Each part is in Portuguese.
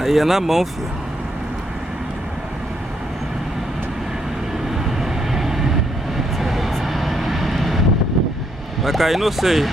Aí é na mão, filho. Vai cair no seio.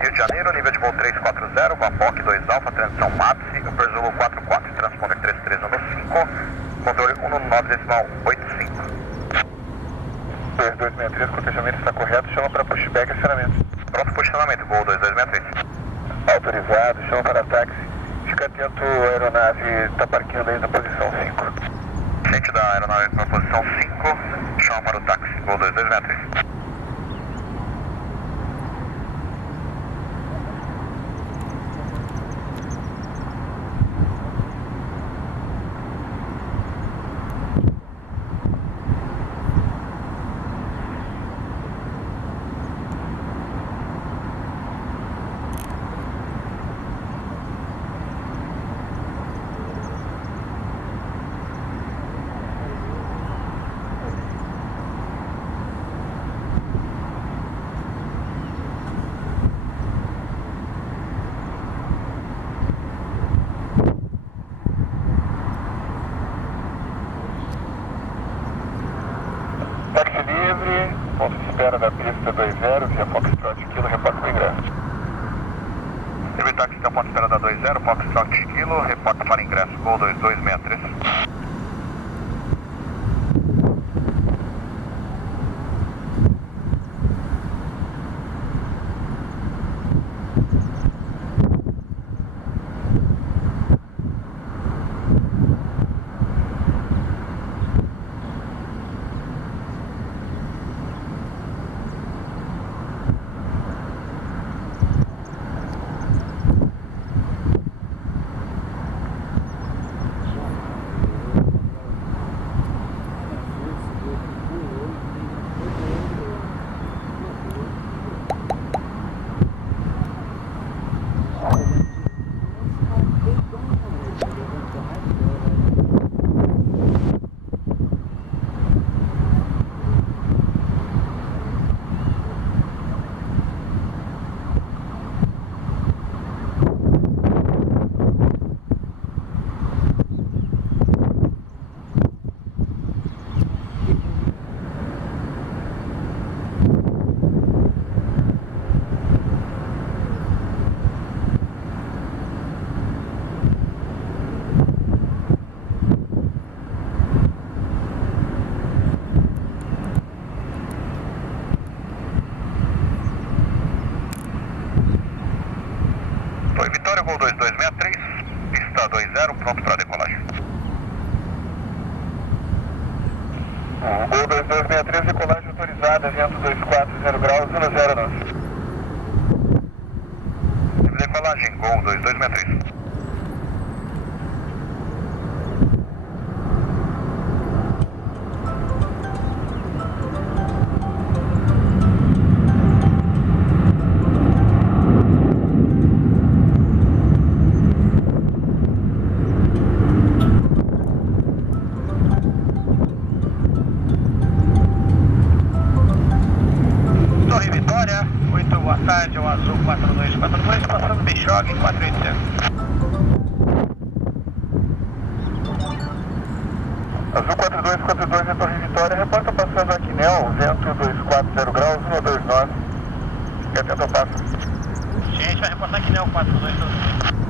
Rio de Janeiro, nível de voo 340, Vapoc 2 Alfa, transição MAPSE, Upper Zulu 44, transponder 3315, controle 119,85. 2263, cotejamento está correto, chama para pushback e acionamento. Pronto, posicionamento, Gol 2263. Autorizado, chama para táxi. Fica atento, a aeronave está parqueando aí na posição 5. Gente da aeronave para posição 5, chama para o táxi, Gol 2263. Táxi livre, ponto de espera da pista 20, via Foxtrot Kilo, reporte com ingresso. Livre táxi da ponto de espera da 20, Foxtrot Kilo, reporte para ingresso, Gol 2263. Vitória, Gol 2263, pista 20, pronto para decolagem. Gol 2263, decolagem autorizada, vento 240 graus, 109. Decolagem, Gol 2263. log 4800. Azul 4242 em Torre Vitória, reporta passando aqui Nel, vento 240 graus, 129. Fique atento ao passo. Gente, vai reportar aqui Nel 422.